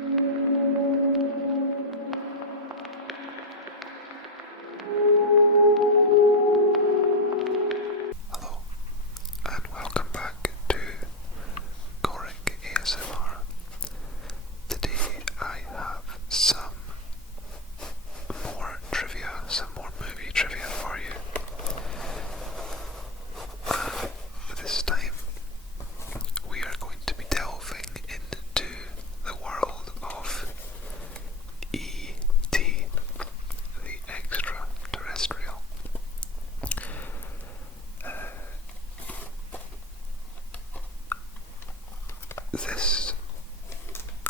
Hello, and welcome back to Goric ASMR. Today I have some more trivia, some more movie trivia for you. This time we are going to be delving into the world of E.T., the Extra-Terrestrial.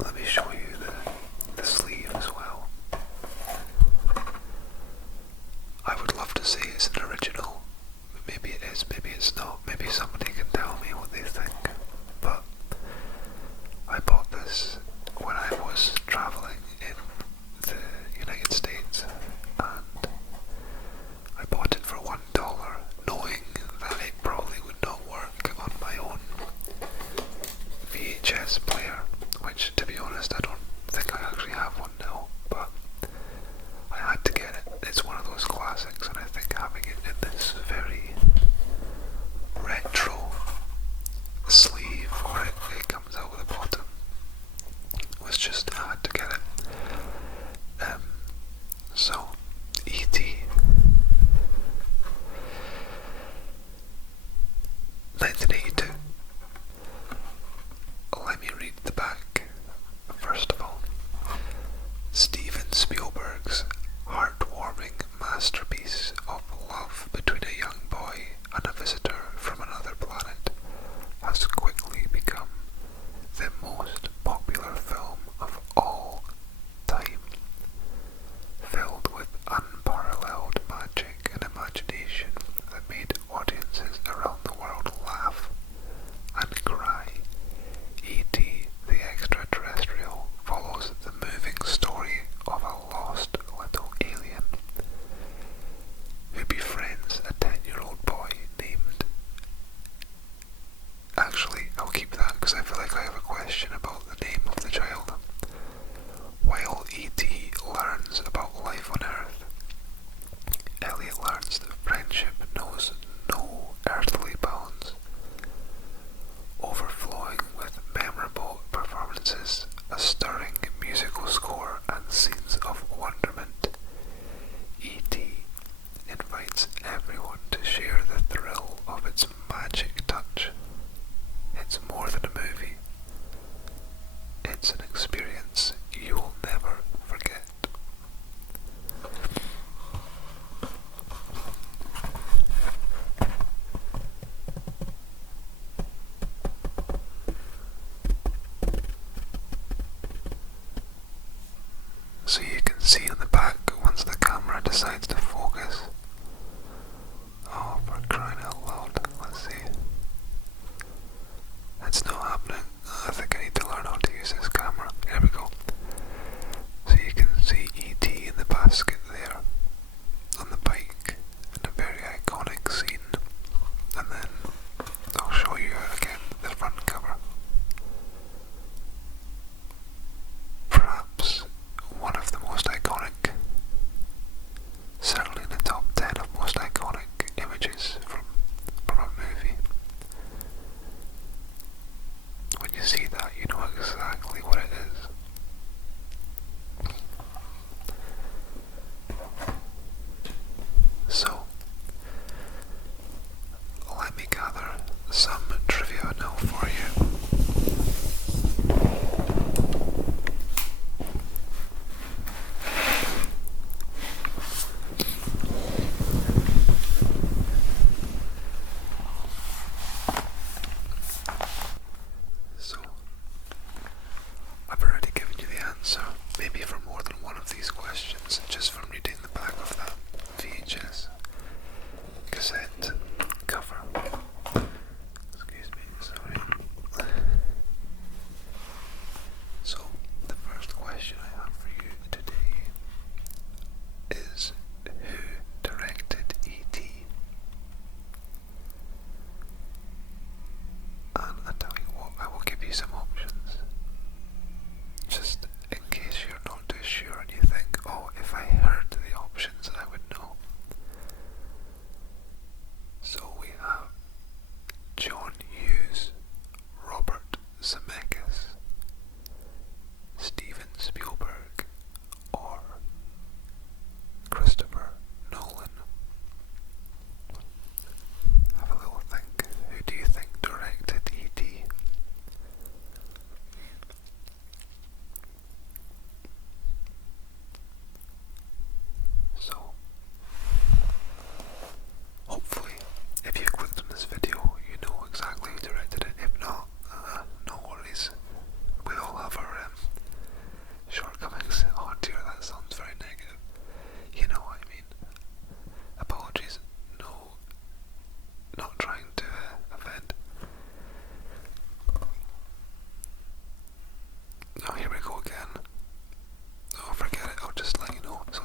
Let me show you the sleeve as well. I would love to say it's an original. Maybe it is, maybe it's not. Maybe somebody can tell me what they think. But I bought this when I was traveling in the United States, and I bought it for $1, knowing that it probably would not work on my own VHS player, which, to be honest, I don't think I actually have one now, but I had to get it. It's one of those classics, and I think having it in this very retro sleeve where it comes out of the bottom was just, I had to get it. So, E.T. 1982. Let me read the back. First of all, Steven Spielberg's heartwarming masterpiece of love between a young boy and a visitor from another planet has quickly become the most popular film of all time, filled with unparalleled magic and imagination that made audiences around the world laugh and cry. E.T. the Extra-Terrestrial follows the moving story of a lost little alien who befriends a 10-year-old boy named... Actually, I'll keep that because I feel like I have a question about the name of the child. While E.T. learns about life on Earth, Elliot learns that friendship knows no earthly bounds, overflowing with memorable performances, a stirring musical score, and scenes of wonderment. E.T. invites everyone to share the thrill of its magic touch. It's more than a movie. It's an experience you'll never forget. So you can see on the back once the camera decides to focus. Oh, for crying out loud. Let's see. It's not happening. I think I need to learn how to use this camera. Here we go. So you can see E.T. in the basket there on the bike in a very iconic scene. And then I'll show you again the front cover. Perhaps one of the most iconic, certainly in the top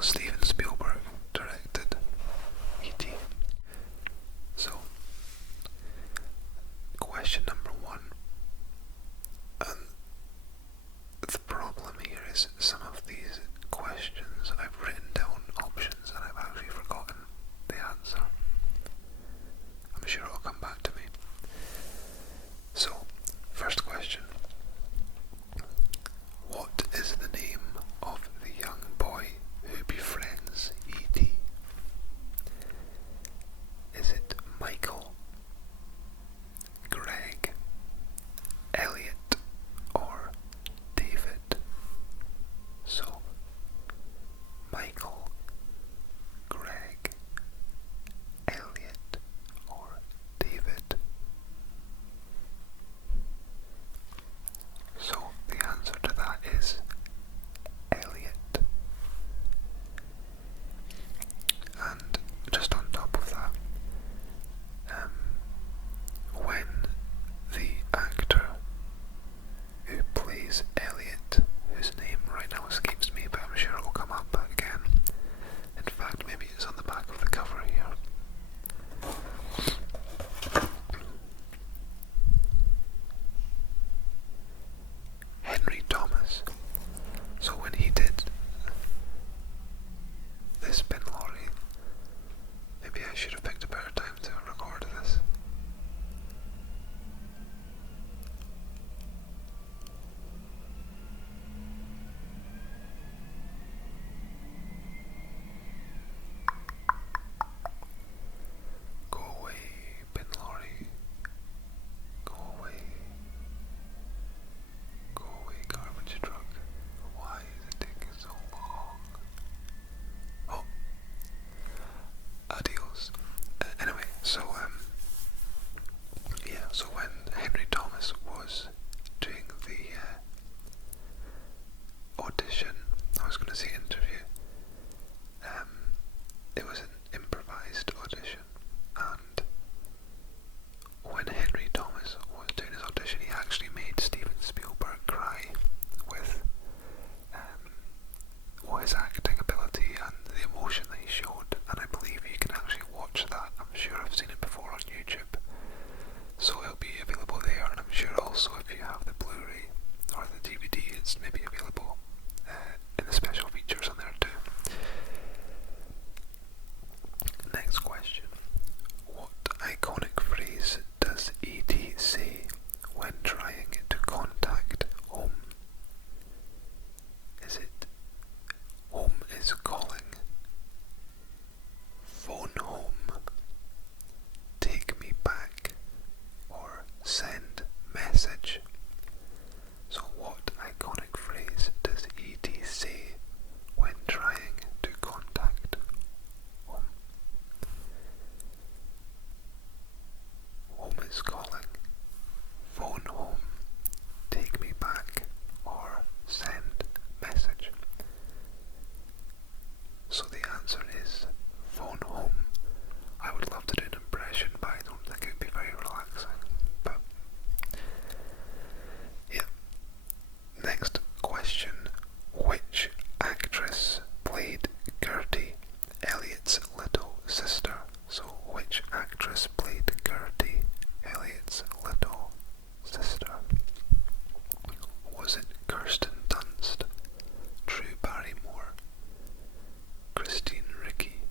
Steven Spielberg directed E.T. So, question number 1. And the problem here is some of these questions I've written down options and I've actually forgotten the answer. I'm sure it'll come back to me. So, first question. What is the name of the young boy who befriends E.T.? Is it Michael, Greg, Elliot, or David? So, Michael, Greg, Elliot, or David? So, the answer to that is Elliot. And just on top of that, when the actor who plays Elliot, whose name right now escapes me, but I'm sure it will come up again. In fact, maybe it's on the back of the cover here. Henry Thomas. So when he did this Bin Lorry, maybe I should have picked a better time to record this. Go away, Bin Lorry. Go away. Go away, garbage truck. Why is it taking so long? Oh. Adios. Anyway, so so when Henry Thomas was doing the audition, I was going to say interview, it was an improvised audition, and when Henry Thomas was doing his audition, he actually made Steven Spielberg cry with his acting ability and the emotion that he showed, and I believe you can actually watch that. I'm sure I've seen it before on YouTube, so it'll be available there, and I'm sure also if you have the Blu-ray or the DVD, it's maybe available in the special features on there too. Next question. What iconic phrase does E.T. say when trying to contact home? Is it home is calling, phone home, take me back, or send message? So what iconic phrase does E.T. say when trying to contact home? Home is calling, phone home, take me back, or send message. So the answer is phone home. I would love to do an impression, but I don't think it would be very relaxing. But yeah. Next question. Which actress played Gertie, Elliot's little sister? So which actress played Gertie, Elliot's little sister? Was it Kirsten Dunst, Drew Barrymore, Christine Ricci,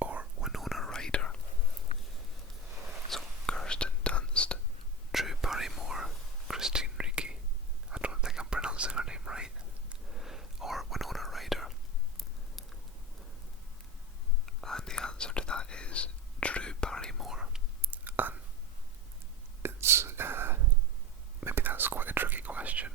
or Winona Ryder? So Kirsten Dunst, Drew Barrymore, Christine Ricci, I don't think I'm pronouncing her name right, or Winona Ryder. And the answer to that is Drew Barrymore. And it's maybe that's quite a tricky question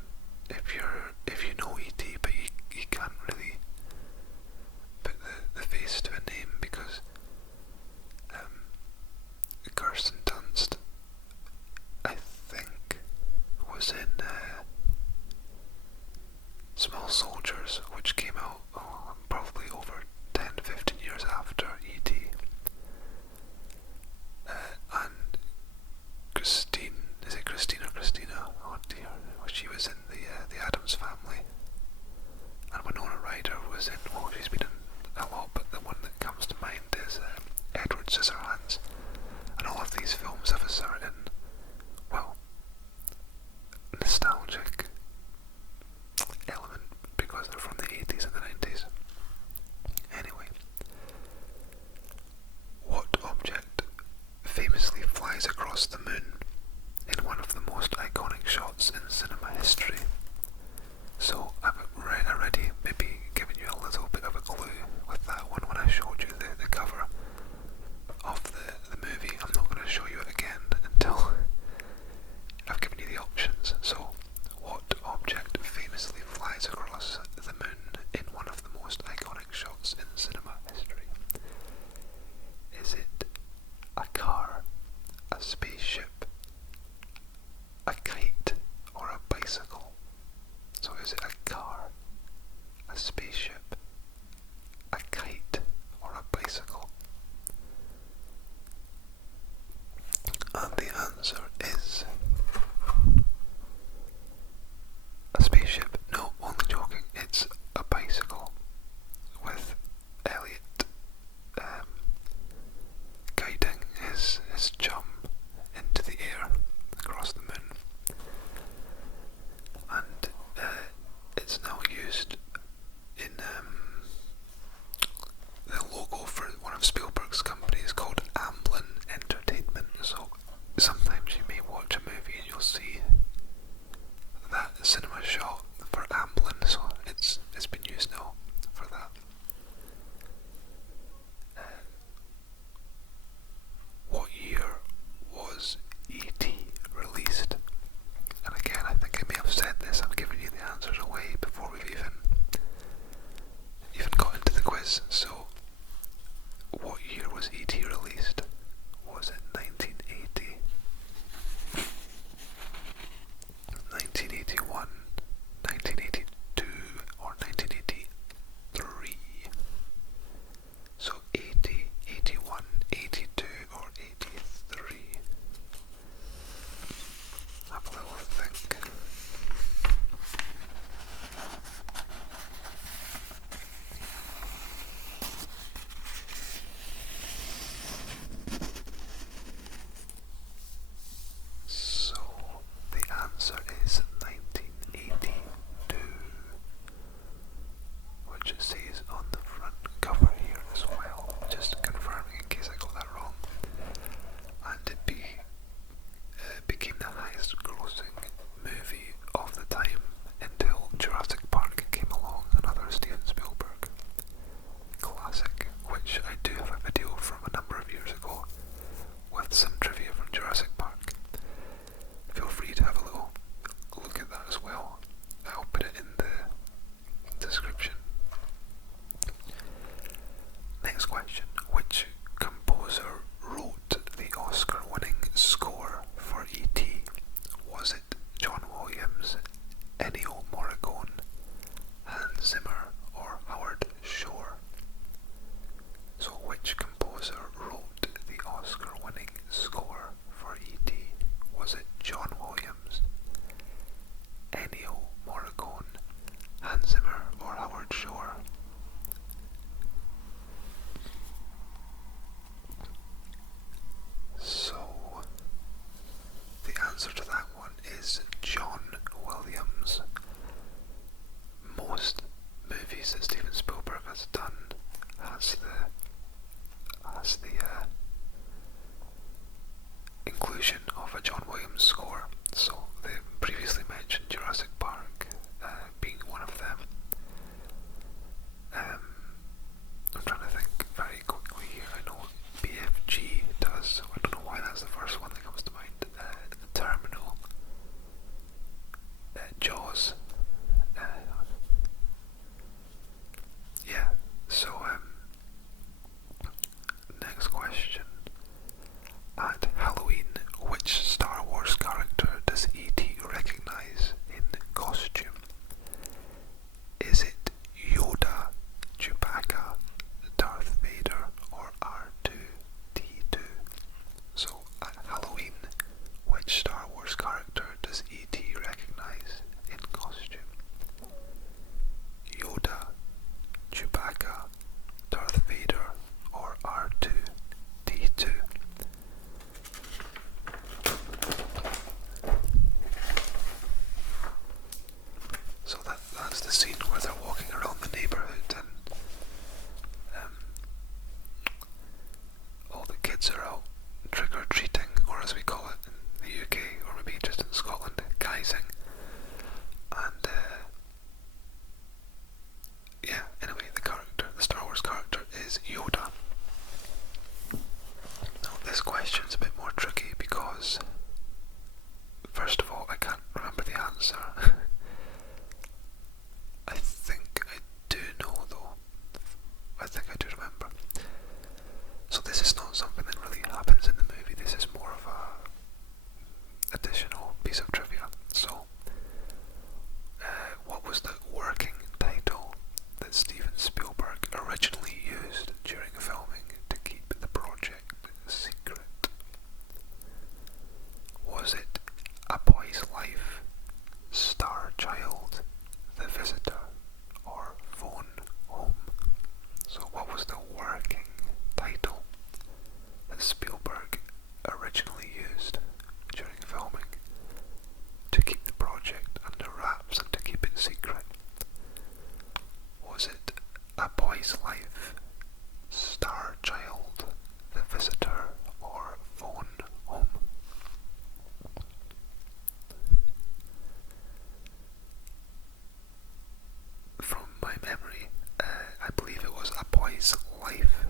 my memory, I believe it was A Boy's Life,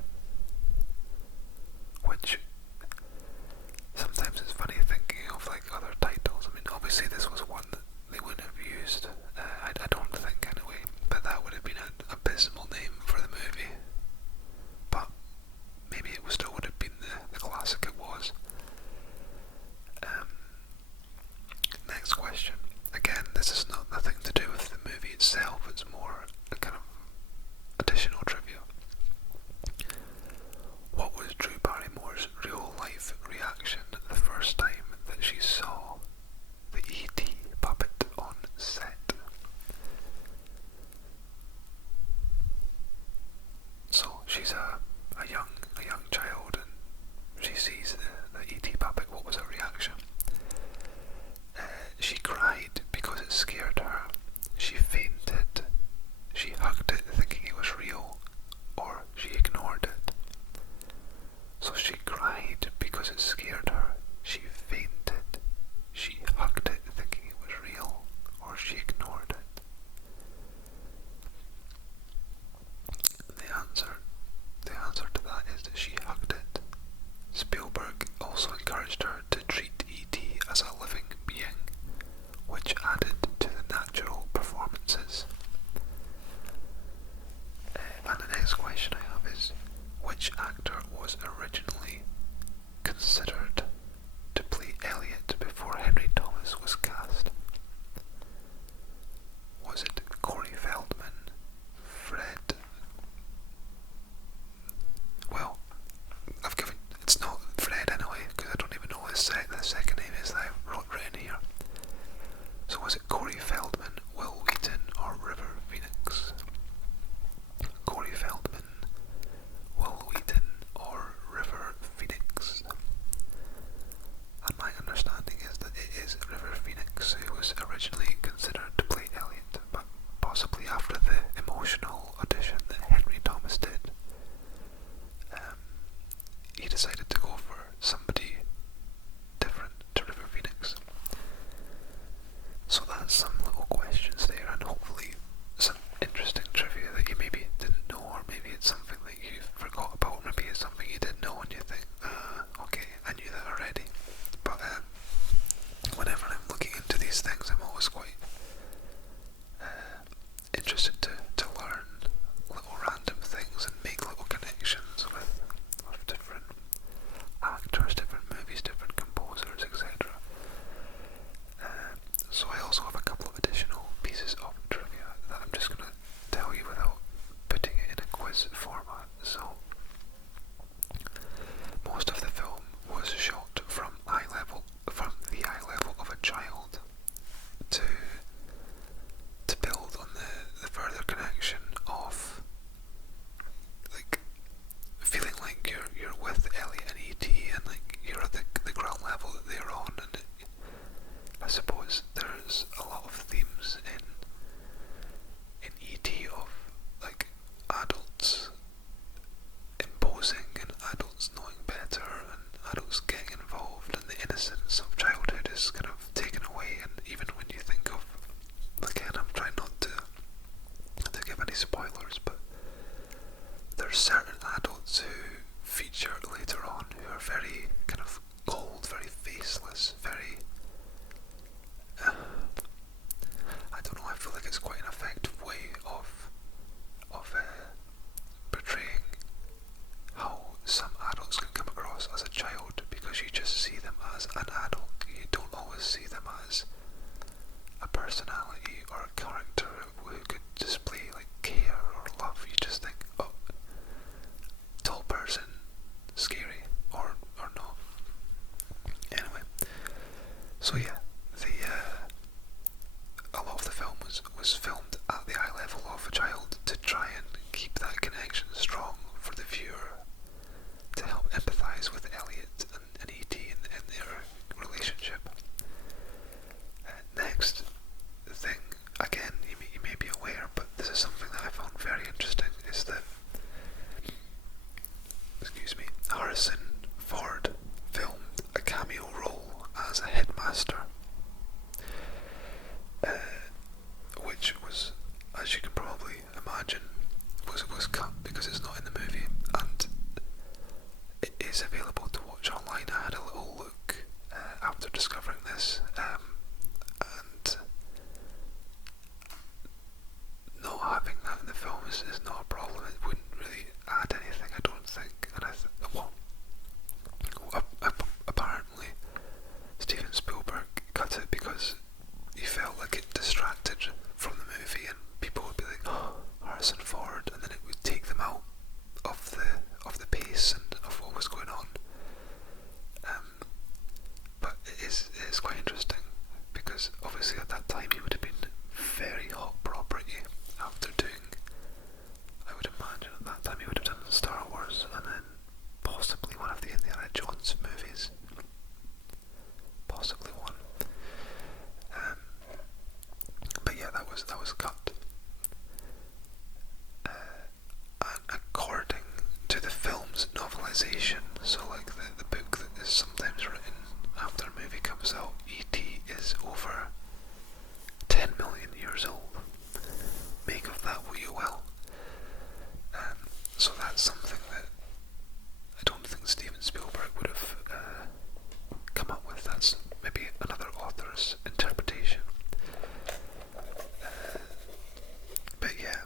which sometimes it's funny thinking of like other titles. I mean, obviously this was one that they wouldn't have used, I don't think anyway, but that would have been an abysmal name for the movie. But maybe it still would have been the classic it was. Next question. Again, this is nothing to do with the movie itself, it's more a kind of additional trivia. What was Drew Barrymore's real life reaction the first time that she saw the E.T. puppet on set? So she's a young child and she sees the E.T. puppet. What was her reaction? She cried because it scared her. She fainted. She hugged it thinking it was real, or she ignored it. So she cried because it scared her. She fainted. She hugged it thinking it was real, or she ignored it. The answer to that is that she hugged it. Spielberg also encouraged her to treat E.T. as a living being, which added to the natural performances. And the next question I have is, which actor was originally considered to play Elliot before Henry Thomas was cast? Was it Corey Feldman, Fred? Well, it's not Fred anyway, because I don't even know what the second name is that I've written here. So was it Corey Feldman, Will Wheaton, or River Phoenix? Corey Feldman, Will Wheaton, or River Phoenix? And my understanding is that it is River Phoenix who was originally considered to play Elliot, but possibly after the emotional audition that Henry Thomas did, he decided to go for somebody different to River Phoenix. So that's some little questions there, and hopefully some interesting trivia that you maybe didn't know, or maybe it's something that you forgot about, or maybe it's something you did know and you think, okay, I knew that already. But whenever I'm looking into these things, I'm always quite interested to learn little random things and make little connections with different actors, different movies, different composers, etc. So I also have a couple of additional pieces of trivia that I'm just going to tell you without putting it in a quiz format. So most of the film was shot from the eye level of a child to build on the further connection of like feeling like you're with Elliot and E.T. and like you're at the ground level that they're on, and I suppose there's a lot of themes in E.T. of like adults imposing and adults knowing better and adults getting involved, and the innocence of childhood is kind of taken away. And even when you think of, again, I'm trying not to give any spoilers, but there's certain adults who feature later on who are very kind of cold, very faceless, very I don't know, I feel like it's quite an effective way of portraying how some adults can come across as a child, because you just see them as an adult. You don't always see them as a personality or a character who could display like care or love. You just think, oh, tall person, scary, or not. Anyway, so yeah, a lot of the film was filmed at the eye level of a child to try and keep that connection strong for the viewer, to help empathise with Elliot and E.T. and their relationship. Next thing, again, you may be aware, but this is something that I found very interesting, is that, Harrison Ford filmed a cameo role as a headmaster, which was, as you can probably imagine, was cut. And according to the film's novelisation, so like the book that is sometimes written after a movie comes out, E.T. is over 10 million years old. Make of that what you will. So that's something that I don't think Steven Spielberg would have come up with. That's maybe another author's interpretation. But yeah,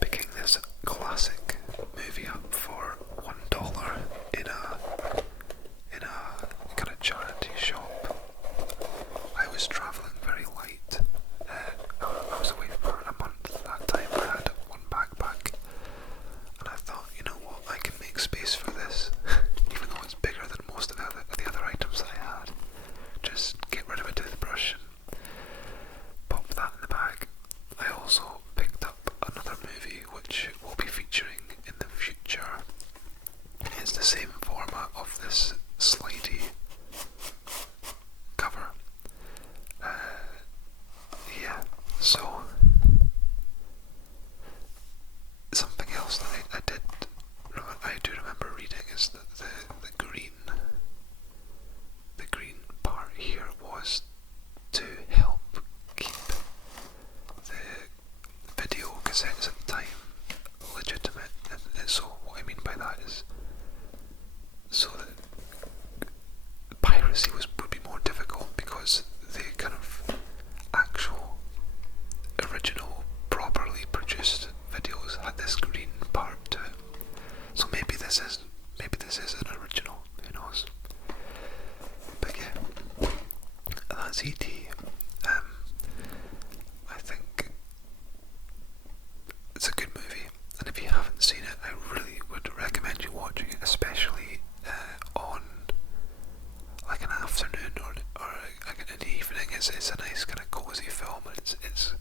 picking this classic movie up for $1 in a kind of charity shop. I was travelling very light. I was away for a month that time. I had one backpack, and I thought, you know what, I can make space for this, even though it's bigger than most of the other items that I had. Just get rid of a toothbrush and pop that in the bag. I also picked up another movie which we'll be featuring in the future. It's the same format of this slidey cover. Yeah, so something else that I do remember reading is that the green part here was to help keep the video cassettes at the time legitimate, and so what I mean by that is so that piracy would be more difficult, because the kind of actual original properly produced videos had this green part to it. So maybe this is an original, who knows. But yeah, that's E.T. I think it's a good movie, and if you haven't seen it, I really would recommend you watching it, especially on like an afternoon or like an evening. It's a nice kind of cozy film, and it's